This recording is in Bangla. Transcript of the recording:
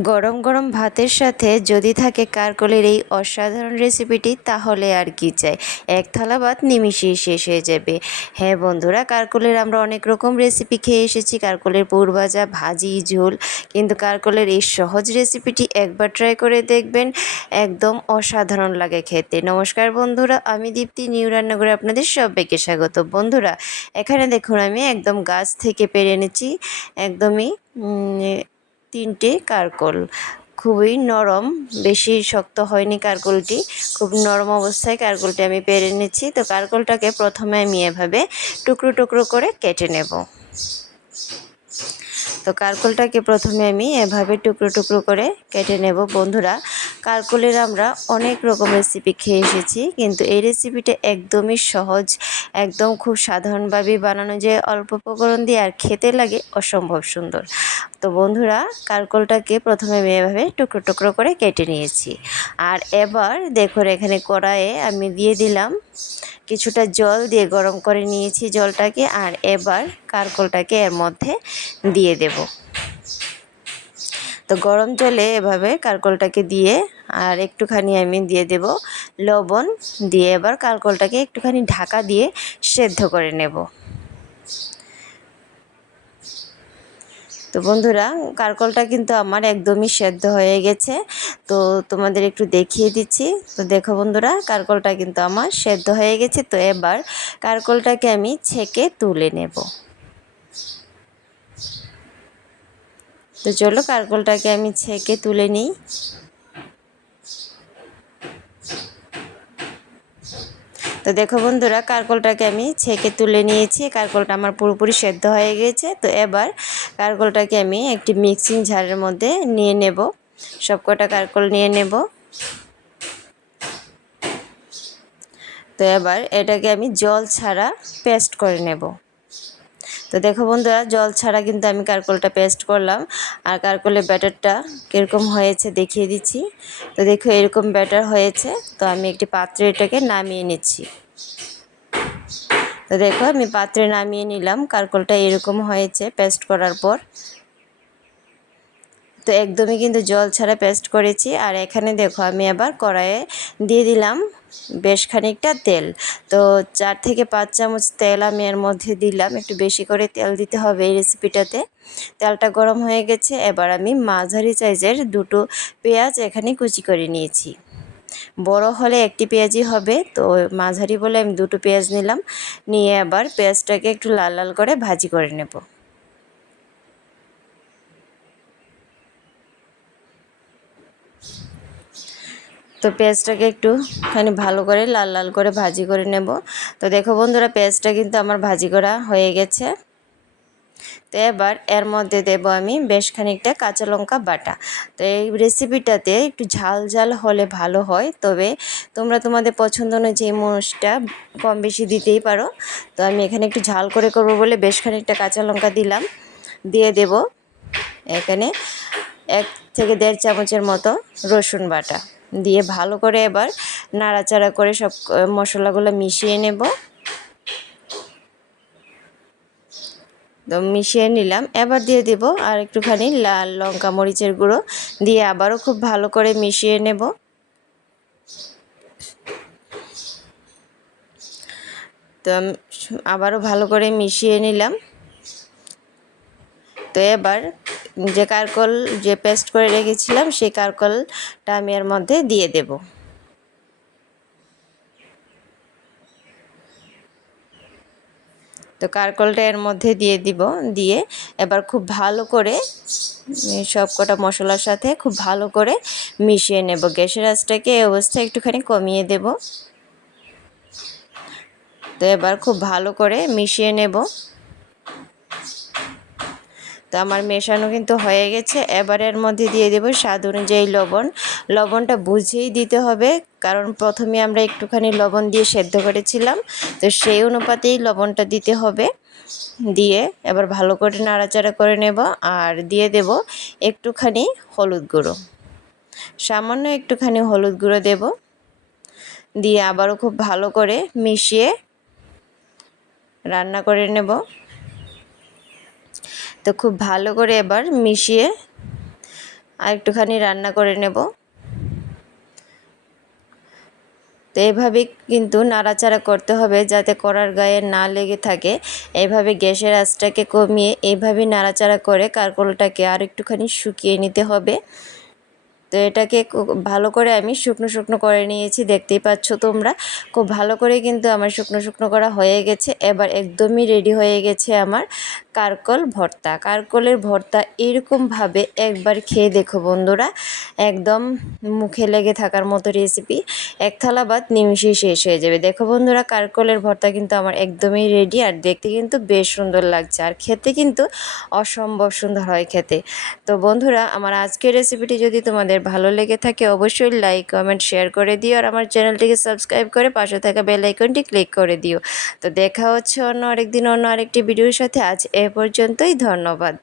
গরম গরম ভাতের সাথে যদি থাকে কারকলের এই অসাধারণ রেসিপিটি, তাহলে আর কি চাই? এক থালা ভাত নিমিশেই শেষ হয়ে যাবে। হ্যাঁ বন্ধুরা, কারকলের আমরা অনেক রকম রেসিপি খেয়ে এসেছি। কারকলের পুর ভাজা ঝোল। কিন্তু কারকলের এই সহজ রেসিপিটি একবার ট্রাই করে দেখবেন, একদম অসাধারণ লাগে খেতে। নমস্কার বন্ধুরা, আমি দীপ্তি, নিউ রান্নাঘরে আপনাদের সবাইকে স্বাগত। বন্ধুরা, এখানে দেখুন, আমি একদম গাছ থেকে পেরে এনেছি। একদমই তিনটে কারকল। খুবই নরম, বেশি শক্ত হয়নি কারকলটি, খুব নরম অবস্থায় কারকলটি আমি পেরে নিচ্ছি। তো কারকলটাকে প্রথমে আমি এভাবে টুকরো টুকরো করে কেটে নেব। তো কারকলটাকে প্রথমে আমি এভাবে টুকরো টুকরো করে কেটে নেব। বন্ধুরা, কারকলের আমরা অনেক রকম রেসিপি খেয়ে এসেছি, কিন্তু এই রেসিপিটা একদমই সহজ, একদম খুব সাধারণভাবেই বানানো যায় অল্প উপকরণ দিয়ে আর খেতে লাগে অসম্ভব সুন্দর। তো বন্ধুরা, কারকলটাকে প্রথমে আমি এভাবে টুকরো টুকরো করে কেটে নিয়েছি। আর এবার দেখুন, এখানে কড়াইয়ে আমি দিয়ে দিলাম কিছুটা জল দিয়ে গরম করে নিয়েছি জলটাকে, আর এবার কারকলটাকে এর মধ্যে দিয়ে দেব। তো গরম জলে এভাবে কারকলটাকে দিয়ে, আর একটুখানি আমি দিয়ে দেব লবণ, দিয়ে এবার কারকলটাকে একটুখানি ঢাকা দিয়ে সেদ্ধ করে নেব। তো বন্ধুরা, কারকলটা কিন্তু আমার একদমই সেদ্ধ হয়ে গেছে। তো তোমাদের একটু দেখিয়ে দিচ্ছি। তো দেখো বন্ধুরা, কারকলটা কিন্তু আমার সেদ্ধ হয়ে গেছে। তো এবার কারকলটাকে আমি ছেঁকে তুলে নেব। তো চলো কারকলটাকে আমি ছেঁকে তুলে নিই। দেখো বন্ধুরা, কারকলটাকে আমি ছেঁকে তুলে নিয়েছি। কারকলটা আমার পুরোপুরি সেদ্ধ হয়ে গেছে। তো এবার কারকলটাকে আমি একটি মিক্সিং ঝাড়ের মধ্যে নিয়ে নেব। সবকটা কারকল নিয়ে নেব। তো এবার এটাকে আমি জল ছাড়া পেস্ট করে নেব। তো দেখো বন্ধুরা, জল ছাড়া কিন্তু আমি কারকলটা পেস্ট করলাম। আর কারকলের ব্যাটারটা কীরকম হয়েছে দেখিয়ে দিচ্ছি। তো দেখো এরকম ব্যাটার হয়েছে। তো আমি একটি পাত্রে এটাকে নামিয়ে নিচ্ছি। তো দেখো, আমি পাত্রে নামিয়ে নিলাম। কারকলটা এরকম হয়েছে পেস্ট করার পর। তো একদমই কিন্তু জল ছাড়া পেস্ট করেছি। আর এখানে দেখো, আমি আবার কড়াইয়ে দিয়ে দিলাম বেশ খানিকটা তেল। তো চার থেকে পাঁচ চামচ তেল আমি এর মধ্যে দিলাম। একটু বেশি করে তেল দিতে হবে এই রেসিপিটাতে তেলটা গরম হয়ে গেছে। এবার আমি মাঝারি সাইজের দুটো পেঁয়াজ এখানে কুচি করে নিয়েছি। বড় হলে একটি পেঁয়াজই হবে। তো মাঝারি বলে আমি দুটো পেঁয়াজ নিলাম। নিয়ে আবার পেঁয়াজটাকে একটু লাল লাল করে ভাজি করে নেব। তো পেঁয়াজটাকে একটুখানি ভালো করে লাল লাল করে ভাজি করে নেব। তো দেখো বন্ধুরা, পেঁয়াজটা কিন্তু আমার ভাজি করা হয়ে গেছে। তো এবার এর মধ্যে দেব আমি বেশ খানিকটা কাঁচা লঙ্কা বাটা। তো এই রেসিপিটাতে একটু ঝাল ঝাল হলে ভালো হয়, তবে তোমরা তোমাদের পছন্দ অনুযায়ী মরিচটা কম বেশি দিতেই পারো। তো আমি এখানে একটু ঝাল করে করব বলে বেশ খানিকটা কাঁচা লঙ্কা দিলাম, দিয়ে দেব এখানে এক থেকে দেড় চামচের মতো রসুন বাটা। দিয়ে ভালো করে এবার নাড়াচাড়া করে সব মশলাগুলো মিশিয়ে নেব। তো মিশিয়ে নিলাম। এবার দিয়ে দেব আর একটুখানি লাল লঙ্কা মরিচের গুঁড়ো দিয়ে আবারও খুব ভালো করে মিশিয়ে নেব। তো আবারও ভালো করে মিশিয়ে নিলাম। তো এবার যে কারকল যে পেস্ট করে রেখেছিলাম, সেই কারকলটা আমি এর মধ্যে দিয়ে দেব। তো কারকলটা এর মধ্যে দিয়ে দিব, দিয়ে এবার খুব ভালো করে সব কটা মশলার সাথে খুব ভালো করে মিশিয়ে নেব। গ্যাসের আঁচটাকে এই অবস্থায় একটুখানি কমিয়ে দেব। তো এবার খুব ভালো করে মিশিয়ে নেব। তো আমার মেশানো কিন্তু হয়ে গেছে। এবার এর মধ্যে দিয়ে দেবো স্বাদ অনুযায়ী লবণ। লবণটা বুঝেই দিতে হবে, কারণ প্রথমে আমরা একটুখানি লবণ দিয়ে সেদ্ধ করেছিলাম, তো সেই অনুপাতেই লবণটা দিতে হবে। দিয়ে এবার ভালো করে নাড়াচাড়া করে নেব আর দিয়ে দেব একটুখানি হলুদ গুঁড়ো। সামান্য একটুখানি হলুদ গুঁড়ো দেব। দিয়ে আবারও খুব ভালো করে মিশিয়ে রান্না করে নেব। তো খুব ভালো করে এবার মিশিয়ে আর একটুখানি রান্না করে নেব। তো এভাবে কিন্তু নাড়াচাড়া করতে হবে যাতে কড়ার গায়ে না লেগে থাকে। এভাবে গ্যাসের আঁচটাকে কমিয়ে এভাবে নাড়াচাড়া করে কারকলটাকে আর একটুখানি শুকিয়ে নিতে হবে। তো এটাকে ভালো করে আমি শুকনো শুকনো করে নিয়েছি, দেখতেই পাচ্ছ তোমরা। খুব ভালো করে কিন্তু আমার শুকনো শুকনো করা হয়ে গেছে। এবার একদমই রেডি হয়ে গেছে আমার কারকল ভর্তা। কারকলের ভর্তা এরকমভাবে একবার খেয়ে দেখো বন্ধুরা। একদম মুখে লেগে থাকার মতো রেসিপি এক থালা ভাত নিমিশেই শেষ হয়ে যাবে। দেখো বন্ধুরা, কারকলের ভর্তা কিন্তু আমার একদমই রেডি আর দেখতে কিন্তু বেশ সুন্দর লাগছে। আর খেতে কিন্তু অসম্ভব সুন্দর হয় খেতে। তো বন্ধুরা, আমার আজকের রেসিপিটি যদি তোমাদের ভালো লেগে থাকে অবশ্যই লাইক কমেন্ট শেয়ার করে দিও। আর আমার চ্যানেলটিকে সাবস্ক্রাইব করে পাশে থাকা বেল আইকনটি ক্লিক করে দিও। তো দেখা হচ্ছে অন্য আরেকদিন অন্য আরেকটি ভিডিওর সাথে। আজ এ পর্যন্তই, ধন্যবাদ।